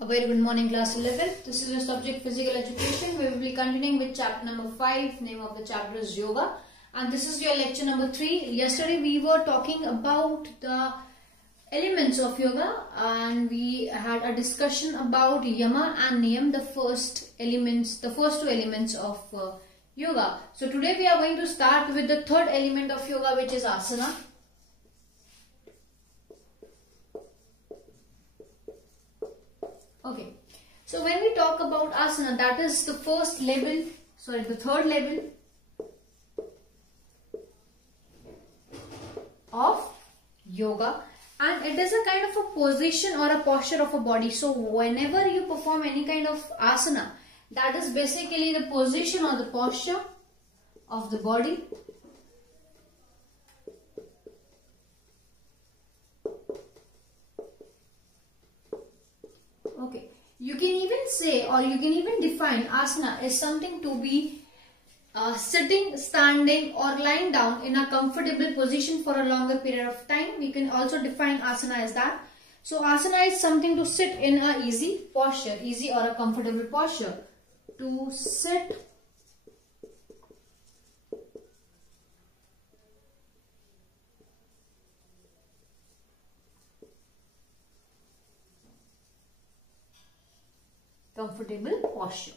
A very good morning, class 11. This is your subject physical education. We will be continuing with chapter number 5. Name of the chapter is yoga. And this is your lecture number 3. Yesterday we were talking about the elements of yoga and we had a discussion about yama and niyam, the first two elements of yoga. So today we are going to start with the third element of yoga, which is asana. Okay, so when we talk about asana, that is the third level of yoga, and it is a kind of a position or a posture of a body. So whenever you perform any kind of asana, that is basically the position or the posture of the body. Okay, you can even say or you can even define asana as something to be sitting, standing or lying down in a comfortable position for a longer period of time. We can also define asana as that. So asana is something to sit in a easy posture, easy or a comfortable posture. To sit comfortable posture.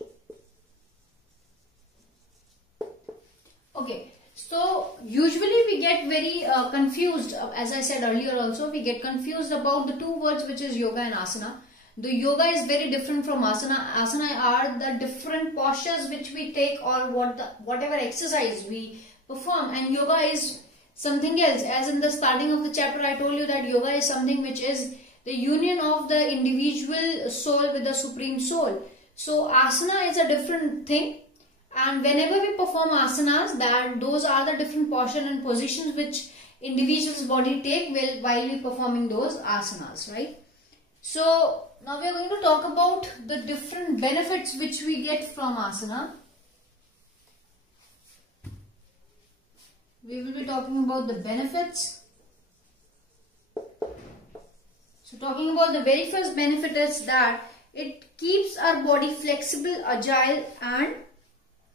Okay, so usually we get very confused, as I said earlier also, we get confused about the two words, which is yoga and asana. The yoga is very different from asana. Asana are the different postures which we take or whatever exercise we perform, and yoga is something else. As in the starting of the chapter I told you that yoga is something which is the union of the individual soul with the supreme soul. So asana is a different thing, and whenever we perform asanas, those are the different postures and positions which individual's body take while we performing those asanas, right? So now we are going to talk about the different benefits which we get from asana. We will be talking about the benefits. So talking about the very first benefit is that it keeps our body flexible, agile and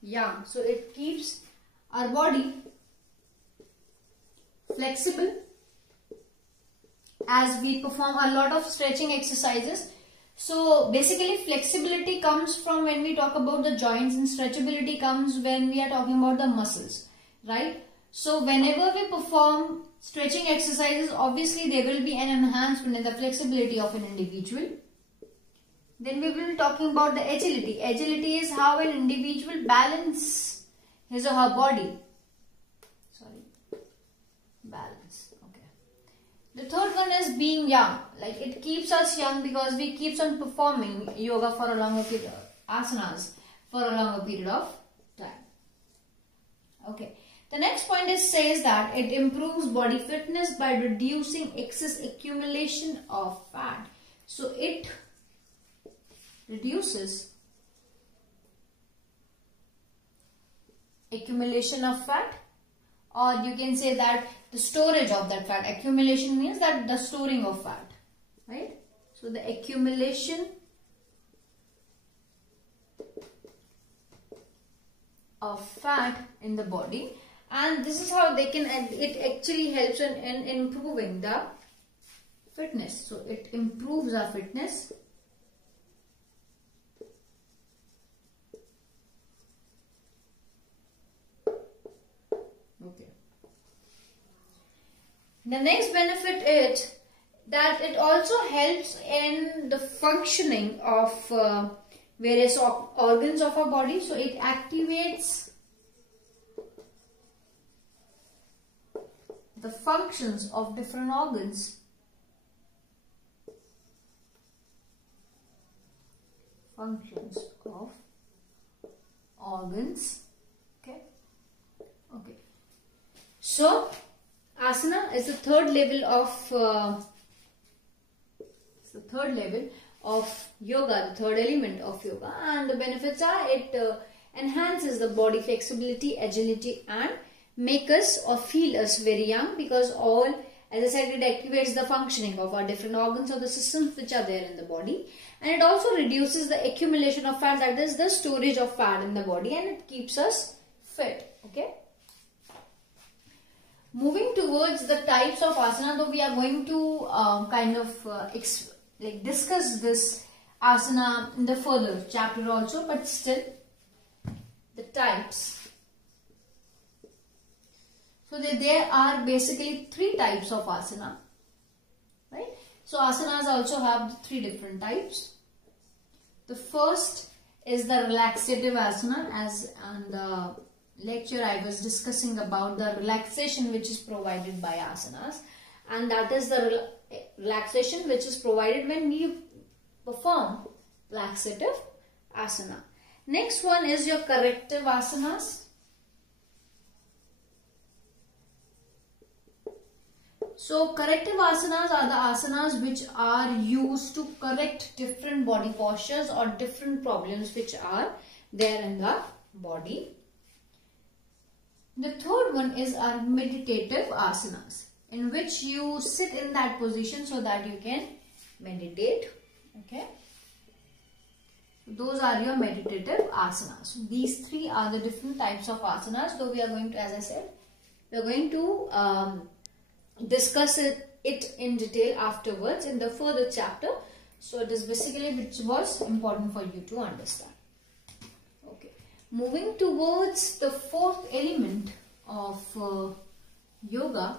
young. So it keeps our body flexible as we perform a lot of stretching exercises. So basically flexibility comes from when we talk about the joints, and stretchability comes when we are talking about the muscles, right? So whenever we perform stretching exercises, obviously there will be an enhancement in the flexibility of an individual. Then we will be talking about the agility. Agility is how an individual balance his or her body. Balance. Okay. The third one is being young. Like it keeps us young because we keeps on performing yoga for a longer period, asanas for a longer period of time. Okay. The next point says that it improves body fitness by reducing excess accumulation of fat. So it reduces accumulation of fat, or you can say that the storage of that fat. Accumulation means that the storing of fat, right? So the accumulation of fat in the body. And this is how it actually helps in improving the fitness. So it improves our fitness. Okay. The next benefit is that it also helps in the functioning of various organs of our body. So it activates the functions of different organs. Functions of organs. Okay. Okay. So asana is the third level of yoga, the third element of yoga, and the benefits are it enhances the body flexibility, agility and make us or feel us very young, because all As I said, it activates the functioning of our different organs or the systems which are there in the body. And it also reduces the accumulation of fat, that is the storage of fat in the body, and it keeps us fit. Okay. Moving towards the types of asana, though we are going to discuss this asana in the further chapter also, but still the types. So there are basically 3 types of asana, right? So asanas also have 3 different types. The first is the relaxative asana. As on the lecture I was discussing about the relaxation which is provided by asanas, and that is the relaxation which is provided when we perform laxative asana. Next one is your corrective asanas. So corrective asanas are the asanas which are used to correct different body postures or different problems which are there in the body. The third one is our meditative asanas, in which you sit in that position so that you can meditate. Okay. Those are your meditative asanas. So these 3 are the different types of asanas. Though we are going to, as I said, we are going to discuss it in detail afterwards in the further chapter. So it is basically which was important for you to understand. Okay. Moving towards the 4th element of yoga.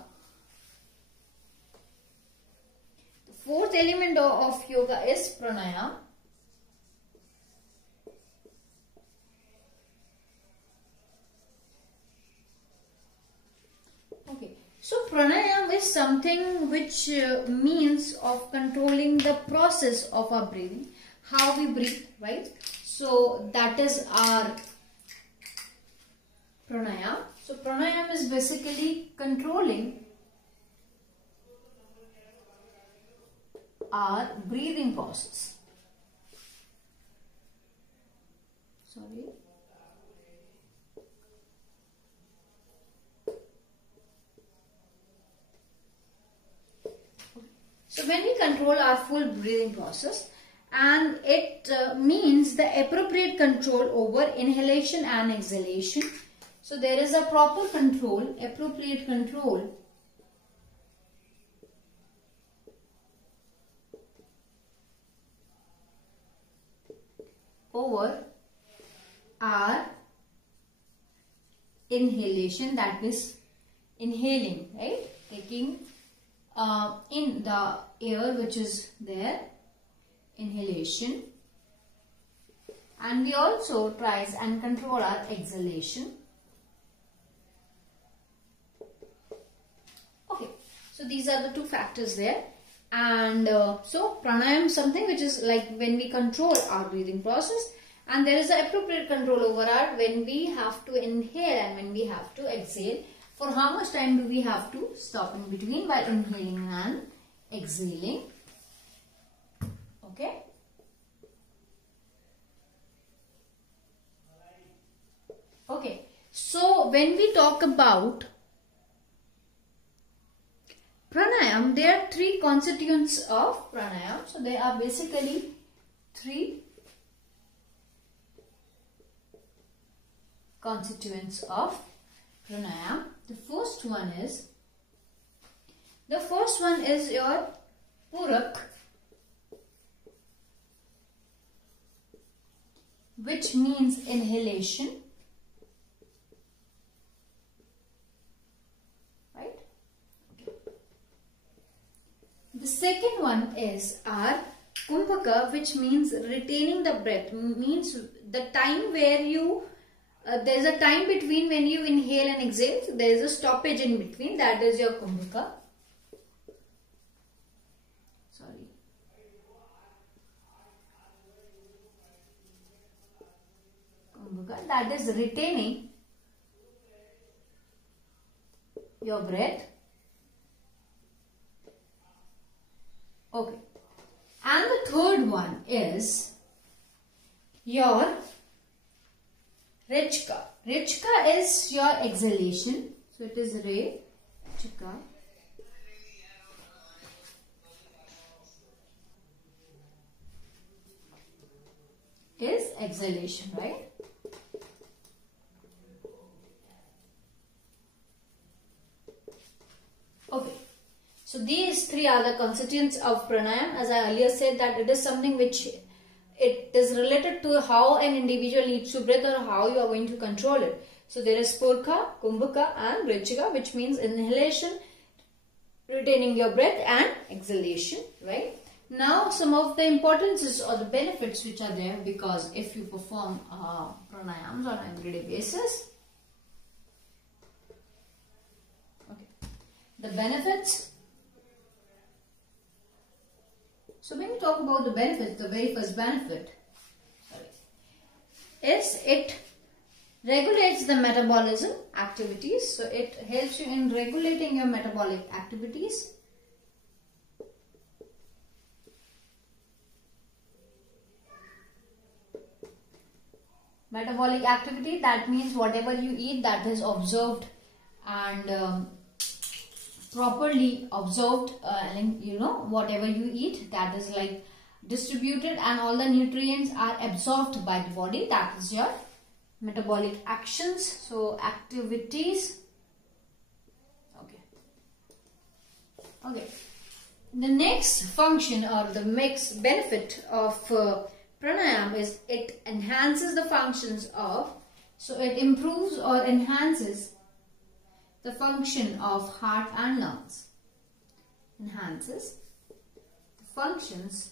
The 4th element of yoga is pranayama. Okay. So pranayama is something which means of controlling the process of our breathing, how we breathe, right? So that is our pranayama. So pranayama is basically controlling our breathing process. Sorry. So when we control our full breathing process, and it means the appropriate control over inhalation and exhalation. So there is a proper control, appropriate control over our inhalation, that is inhaling, right? Taking in the air which is there, inhalation, and we also tries and control our exhalation. Okay, so these are the 2 factors there, and so pranayama is something which is like when we control our breathing process, and there is an appropriate control over our when we have to inhale and when we have to exhale. For how much time do we have to stop in between while inhaling and exhaling? Okay. Okay. So when we talk about pranayama, there are 3 constituents of pranayama. So there are basically 3 constituents of pranayama. The first one is your purak, which means inhalation, right? Okay. The second one is our kumbhaka, which means retaining the breath, means the time where you there is a time between when you inhale and exhale. So there is a stoppage in between. That is your kumbhaka. Sorry. Kumbhaka. That is retaining your breath. Okay. And the third one is your Rechka. Rechka is your exhalation. So it is Rechka. exhalation, right? Okay. So these three are the constituents of pranayam. As I earlier said, that it is something which it is related to how an individual needs to breathe or how you are going to control it. So there is Spurka, Kumbhaka and Vrichika, which means inhalation, retaining your breath, and exhalation, right? Now some of the importances or the benefits which are there, because if you perform pranayams on an everyday basis, okay, the benefits. So when you talk about the benefits, the very first benefit is it regulates the metabolism activities. So it helps you in regulating your metabolic activities. Metabolic activity, that means whatever you eat, that is observed and properly observed, and you know, whatever you eat, that is like distributed and all the nutrients are absorbed by the body. That is your metabolic actions. So activities. Okay. The next function or the next benefit of pranayam is it enhances the functions of, so it improves or enhances the function of heart and lungs. Enhances the functions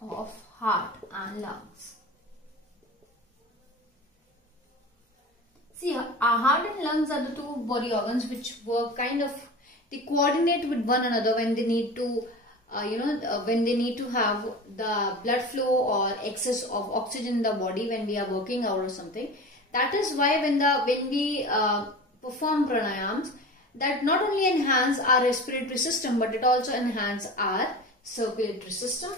of heart and lungs. See, our heart and lungs are the two body organs which work kind of, they coordinate with one another when they need to, when they need to have the blood flow or excess of oxygen in the body when we are working out or something. That is why when we perform pranayams, that not only enhance our respiratory system, but it also enhance our circulatory system,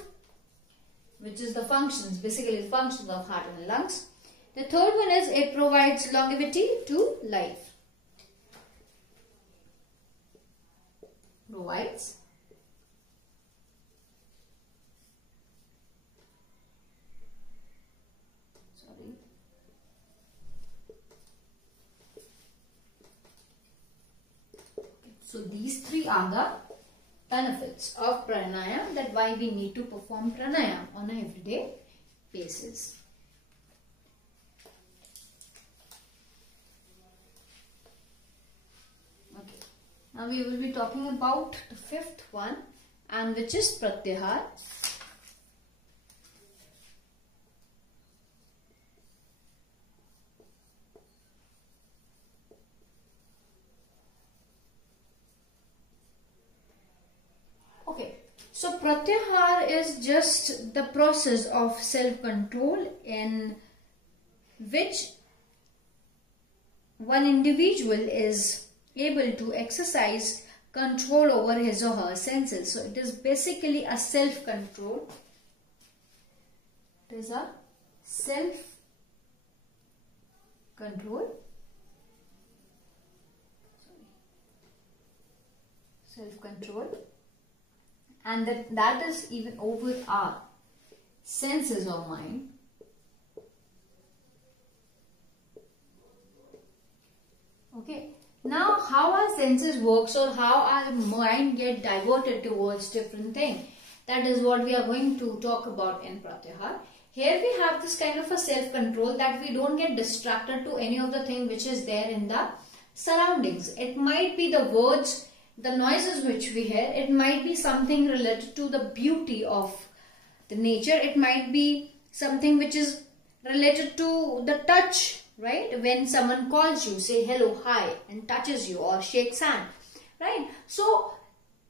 which is the functions, basically the functions of heart and lungs. The third one is it provides longevity to life. Provides So these three are the benefits of pranayam, that why we need to perform pranayam on an everyday basis. Okay. Now we will be talking about the fifth one, and which is pratyahar. Okay, so pratyahar is just the process of self-control in which one individual is able to exercise control over his or her senses. So it is basically a self-control. It is a self-control. Self-control. And that is even over our senses of mind. Okay. Now how our senses works, or how our mind get diverted towards different things, that is what we are going to talk about in pratyahar. Here we have this kind of a self-control, that we don't get distracted to any of the thing which is there in the surroundings. It might be the words, the noises which we hear, it might be something related to the beauty of the nature, it might be something which is related to the touch, right? When someone calls you, say hello, hi, and touches you or shakes hand, right? So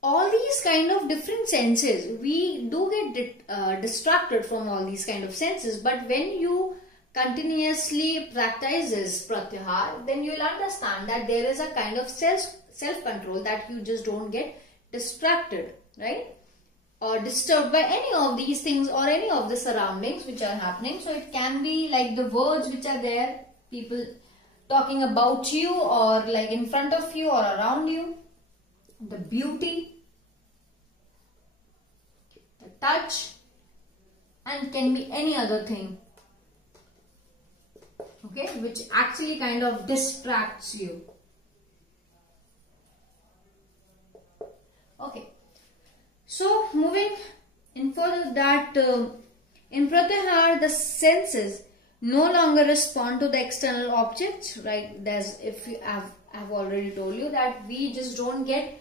all these kind of different senses, we do get distracted from all these kind of senses, but when you continuously practices pratyahar, then you will understand that there is a kind of self-control, that you just don't get distracted, right, or disturbed by any of these things or any of the surroundings which are happening. So it can be like the words which are there, people talking about you or like in front of you or around you, the beauty touch, and can be any other thing, okay, which actually kind of distracts you. Okay, so moving in further that in pratyahar the senses no longer respond to the external objects, right? There's, if you I've already told you that we just don't get,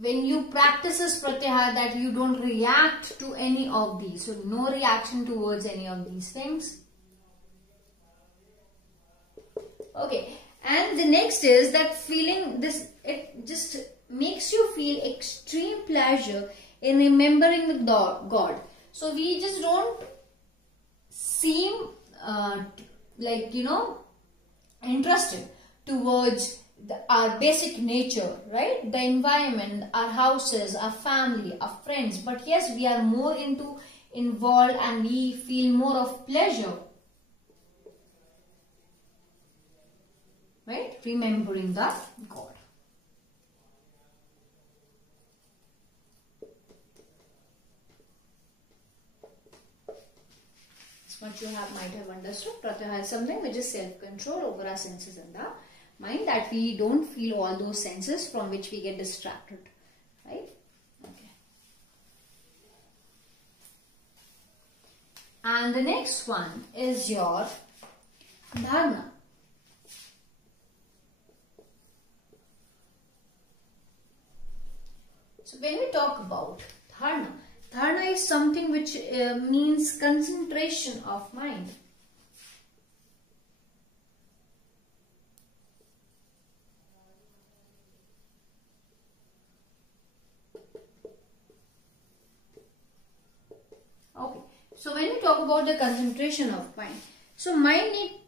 when you practice this pratyahar, that you don't react to any of these. So no reaction towards any of these things. Okay, and the next is that feeling this, it just makes you feel extreme pleasure in remembering the God. So we just don't seem like, you know, interested towards our basic nature, right? The environment, our houses, our family, our friends. But yes, we are more involved and we feel more of pleasure, right? Remembering the God. What you might have understood, pratyahar is something which is self-control over our senses and the mind, that we don't feel all those senses from which we get distracted, right? Okay. And the next one is your dharana. So when we talk about dharana, dharana is something which means concentration of mind. Okay, so when we talk about the concentration of mind, so mind need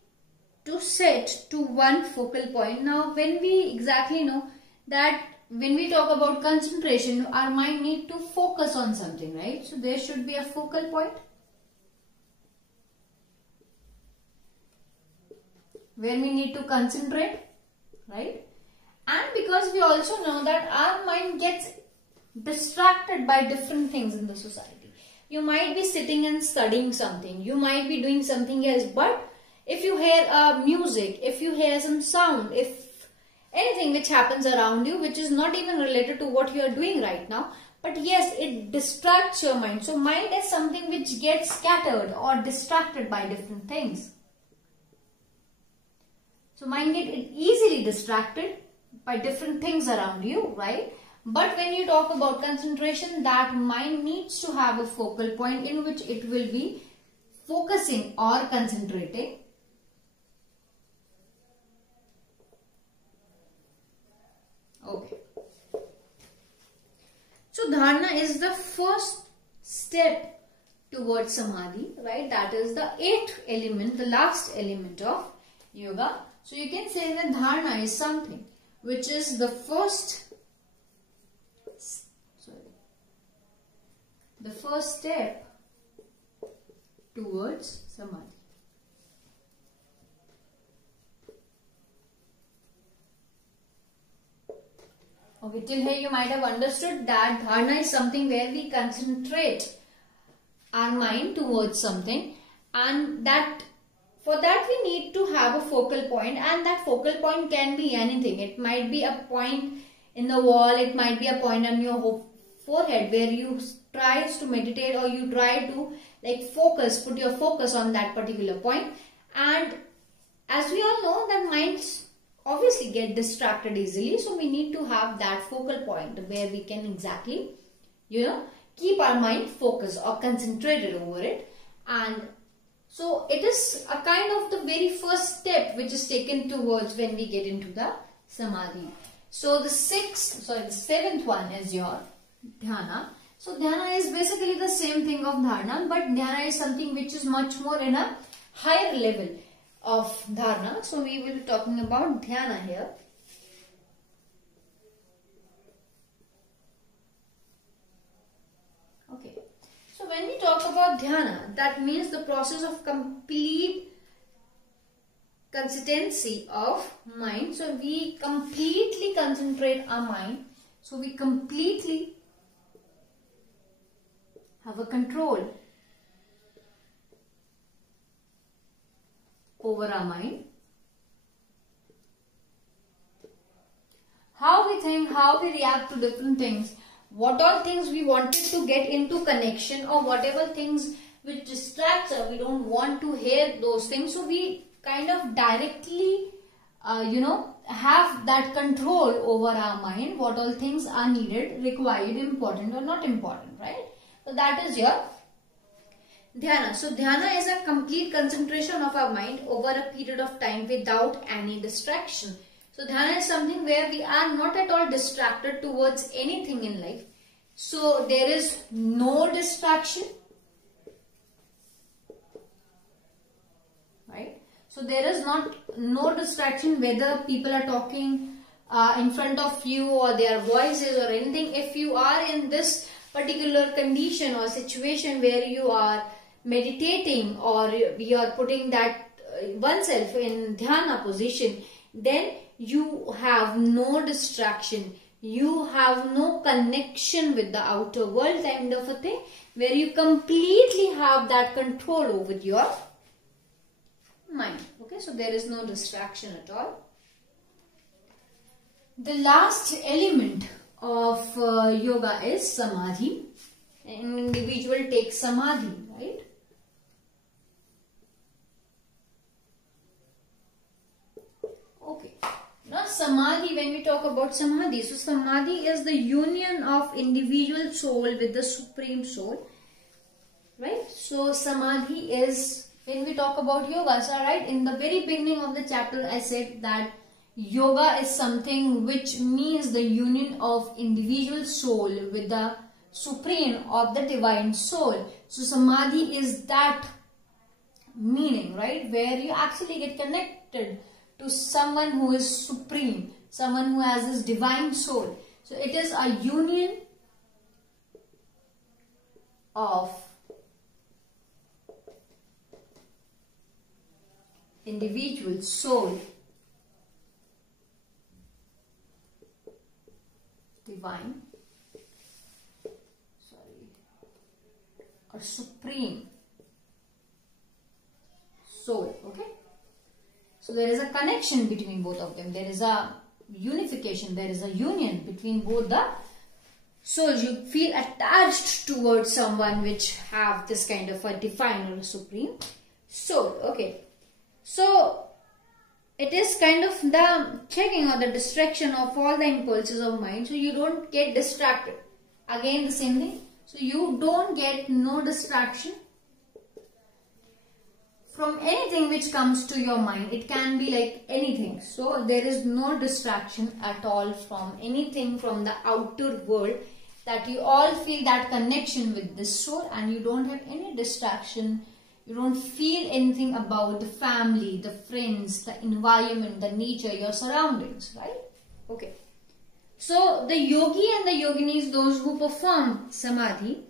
to set to one focal point. Now when we exactly know that when we talk about concentration, our mind need to focus on something, right? So there should be a focal point where we need to concentrate, right? And because we also know that our mind gets distracted by different things in the society. You might be sitting and studying something, you might be doing something else, but if you hear music, if you hear some sound, if anything which happens around you which is not even related to what you are doing right now, but yes, it distracts your mind. So mind is something which gets scattered or distracted by different things. So mind gets easily distracted by different things around you, right? But when you talk about concentration, that mind needs to have a focal point in which it will be focusing or concentrating. Okay. So dharana is the first step towards samadhi, right? That is the eighth element, the last element of yoga. So you can say that dharana is something which is the first step towards samadhi. Okay, till here you might have understood that dharana is something where we concentrate our mind towards something, and that for that we need to have a focal point, and that focal point can be anything. It might be a point in the wall, it might be a point on your forehead where you try to meditate, or you try to like focus, put your focus on that particular point. And as we all know that minds obviously get distracted easily, so we need to have that focal point where we can exactly, you know, keep our mind focused or concentrated over it. And so it is a kind of the very first step which is taken towards when we get into the samadhi. So the seventh one is your dhyana. So dhyana is basically the same thing of dharana, but dhyana is something which is much more in a higher level of dharana. So we will be talking about dhyana here. Okay. So when we talk about dhyana, that means the process of complete consistency of mind. So we completely concentrate our mind. So we completely have a control over our mind. How we think, how we react to different things, what all things we wanted to get into connection, or whatever things which distracts us, we don't want to hear those things, so we kind of directly have that control over our mind, what all things are needed, required, important or not important, right? So that is your dhyana. So dhyana is a complete concentration of our mind over a period of time without any distraction. So dhyana is something where we are not at all distracted towards anything in life. So there is no distraction, right? So there is no distraction whether people are talking in front of you or their voices or anything. If you are in this particular condition or situation where you are meditating or you are putting that oneself in dhyana position, then you have no distraction. You have no connection with the outer world kind of a thing, where you completely have that control over your mind. Okay, so there is no distraction at all. The last element of yoga is samadhi. An individual takes samadhi, right? Okay. Now samadhi, when we talk about samadhi, so samadhi is the union of individual soul with the supreme soul, right? So samadhi is, when we talk about yoga, so right, in the very beginning of the chapter I said that yoga is something which means the union of individual soul with the supreme of the divine soul. So samadhi is that meaning, right, where you actually get connected to someone who is supreme, someone who has this divine soul. So it is a union of individual soul, divine, or supreme soul. Okay. So there is a connection between both of them. There is a unification. There is a union between both the souls. You feel attached towards someone which have this kind of a divine or a supreme soul. Okay. So it is kind of the checking or the distraction of all the impulses of mind. So you don't get distracted. Again the same thing. So you don't get no distraction from anything which comes to your mind. It can be like anything. So there is no distraction at all from anything from the outer world, that you all feel that connection with this soul and you don't have any distraction. You don't feel anything about the family, the friends, the environment, the nature, your surroundings, right? Okay. So the yogi and the yoginis, those who perform samadhi,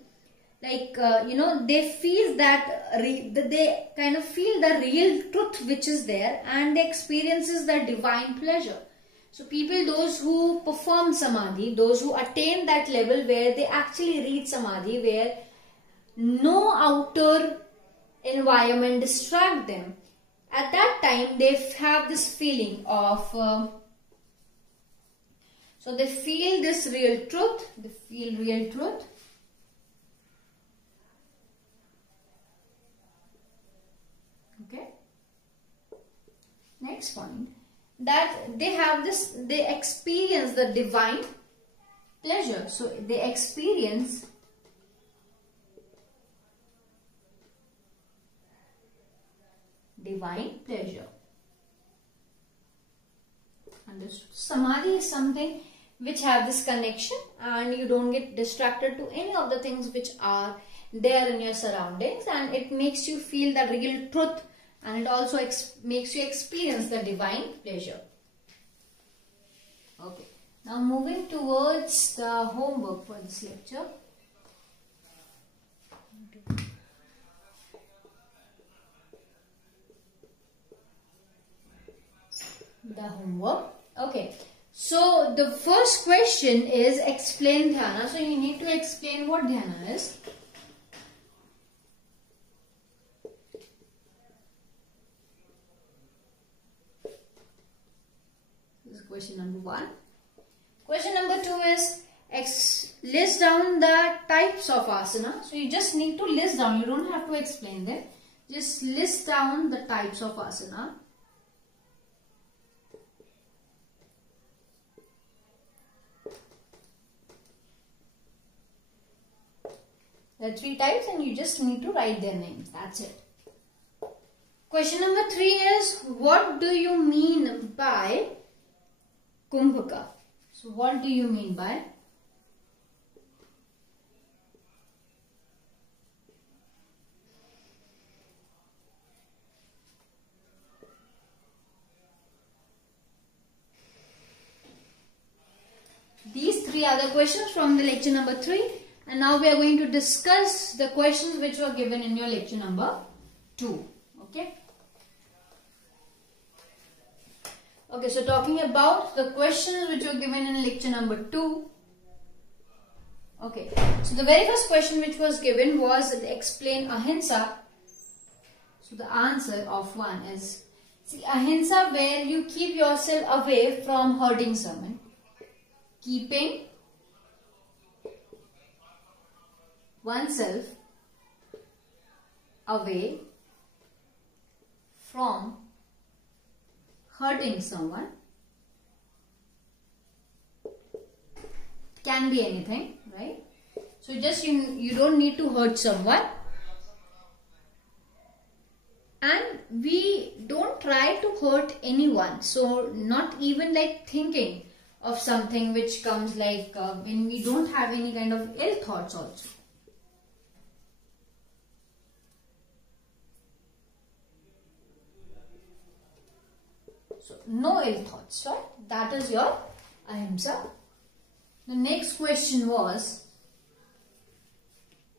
like, they feel that, they kind of feel the real truth which is there, and they experiences the divine pleasure. So people, those who perform samadhi, those who attain that level where they actually reach samadhi, where no outer environment distract them, at that time they have this feeling of, so they feel this real truth, they feel real truth. Okay. Next point, that they have this, they experience the divine pleasure. So they experience divine pleasure. Understood? Samadhi is something which have this connection and you don't get distracted to any of the things which are there in your surroundings, and it makes you feel the real truth, and it also makes you experience the divine pleasure. Okay. Now moving towards the homework for this lecture. The homework. Okay. So the first question is explain dhyana. So you need to explain what dhyana is. question number 1. Question number 2 is list down the types of asana. So you just need to list down. You don't have to explain them. Just list down the types of asana. There are 3 types and you just need to write their names. That's it. Question number 3 is, what do you mean by Kumbhaka? So what do you mean by? These 3 are the questions from the lecture number 3. And now we are going to discuss the questions which were given in your lecture number 2. Okay. Okay, so talking about the questions which were given in lecture number 2. Okay, so the very first question which was given was explain ahimsa. So the answer of 1 is, see, ahimsa where you keep yourself away from hurting someone. Keeping oneself away from hurting someone. Can be anything, right? So just you don't need to hurt someone. And we don't try to hurt anyone. So not even like thinking of something which comes like when we don't have any kind of ill thoughts also. So no ill thoughts, right? That is your ahimsa. The next question was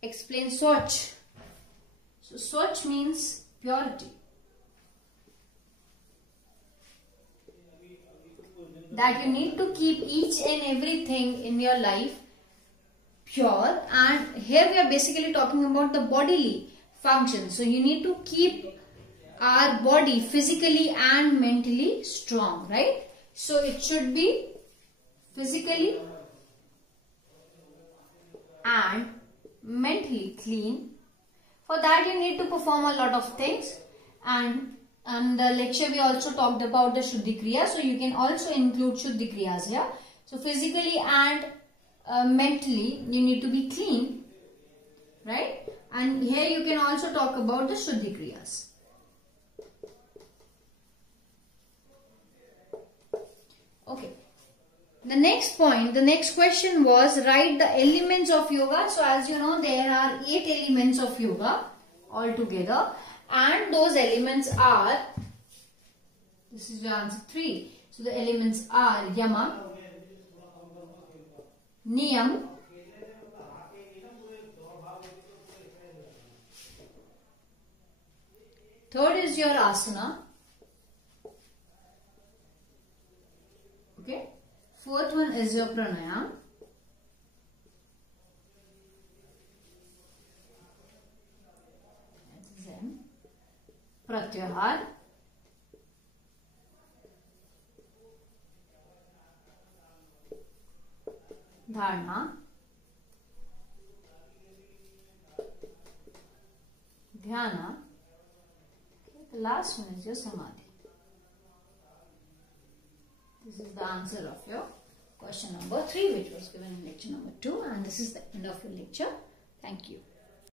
explain Swachh. So Swachh means purity. That you need to keep each and everything in your life pure, and here we are basically talking about the bodily function. So you need to keep our body physically and mentally strong, right? So it should be physically and mentally clean. For that you need to perform a lot of things, and the lecture we also talked about the Shuddhi Kriya, so you can also include Shuddhi Kriyas here. So physically and mentally you need to be clean, right? And here you can also talk about the Shuddhi Kriyas. Okay. The next point, the next question was write the elements of yoga. So as you know, there are 8 elements of yoga altogether, and those elements are, this is your answer 3. So the elements are yama, niyam, third is your asana, okay, fourth one is your pranayam, pratyahar, dharana, dhyana. Okay, the last one is your samadhi. This is the answer of your question number 3, which was given in lecture number 2, and this is the end of your lecture. Thank you.